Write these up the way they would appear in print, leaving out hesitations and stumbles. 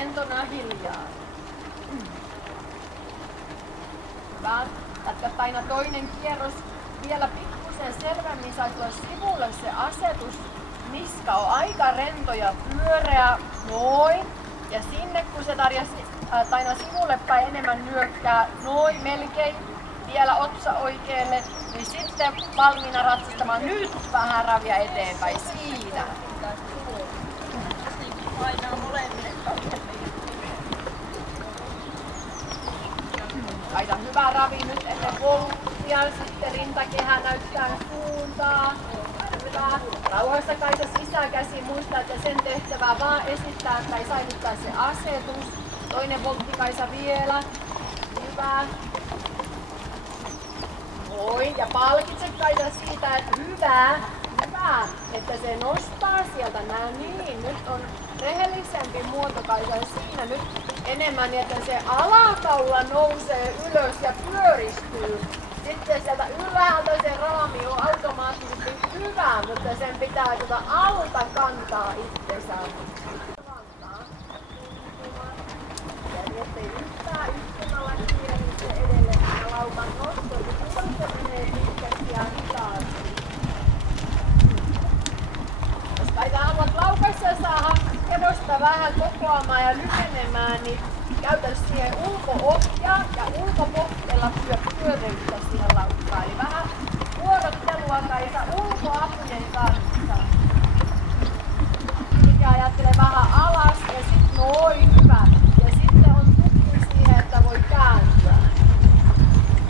rentona hiljaa. Hyvä. Jatka aina toinen kierros. Vielä pikkusen selvemmin sai tulla sivulle se asetus. Niska on aika rento ja pyöreä. Noin. Ja sinne kun se aina sivulle päin enemmän nyökkää. Noin melkein. Vielä otsa oikealle. Niin sitten valmiina ratsastamaan. Nyt vähän ravia eteenpäin. Siinä. Painaa molemmille kaudelle. Laita hyvä ravi nyt ennen volttia, sitten rintakehä näyttää suuntaa. Hyvä. Rauhassa Kaisa sisäkäsi, muista, että sen tehtävää vaan esittää tai säilyttää se asetus. Toinen voltti Kaisa vielä. Hyvä. Noin, ja palkitse Kaisa siitä, että hyvä, että se nostaa sieltä nää niin. Nyt on rehellisempi muoto Kaisa ja siinä nyt enemmän, että se alakaula nousee ylös ja pyöristyy. Sitten sieltä ylhäältä se raami on automaattisesti hyvä, mutta sen pitää alta kantaa itsensä. Ja ettei yhtään istumalla kiirehditse edelle laukan nosto, kun se menee pitkästi ja hitaasti. Jos Kaisa haluat laukassa saada hevosta vähän kokoamaan ja lyhenemään, niin käytä siihen ulko-ohjaa ja ulkopohjella pyöreyttä siihen laukkaan. Eli vähän vuorottelua Kaisa ulkoapujen kanssa. Mikä ajattelee vähän alas ja sitten noin hyvä. Ja sitten on tukki siihen, että voi kääntyä.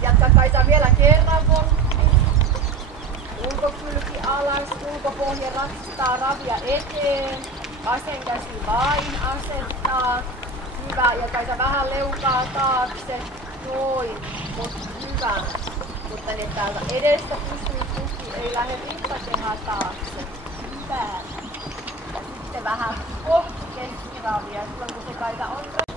Jatka Kaisa vielä kerran voltti. Ulkokylki alas, ulkopohja ratsastaa ravia eteen. Vasen käsi vain asettaa. Hyvä, ja Kaisa vähän leukaa taakse. Noin, mutta hyvä. Mutta ne täältä edestä pysyy tuki, ei lähde rintakehää taakse. Hyvä. Ja sitten vähän kohti keskiravia, silloin kun se Kaisa on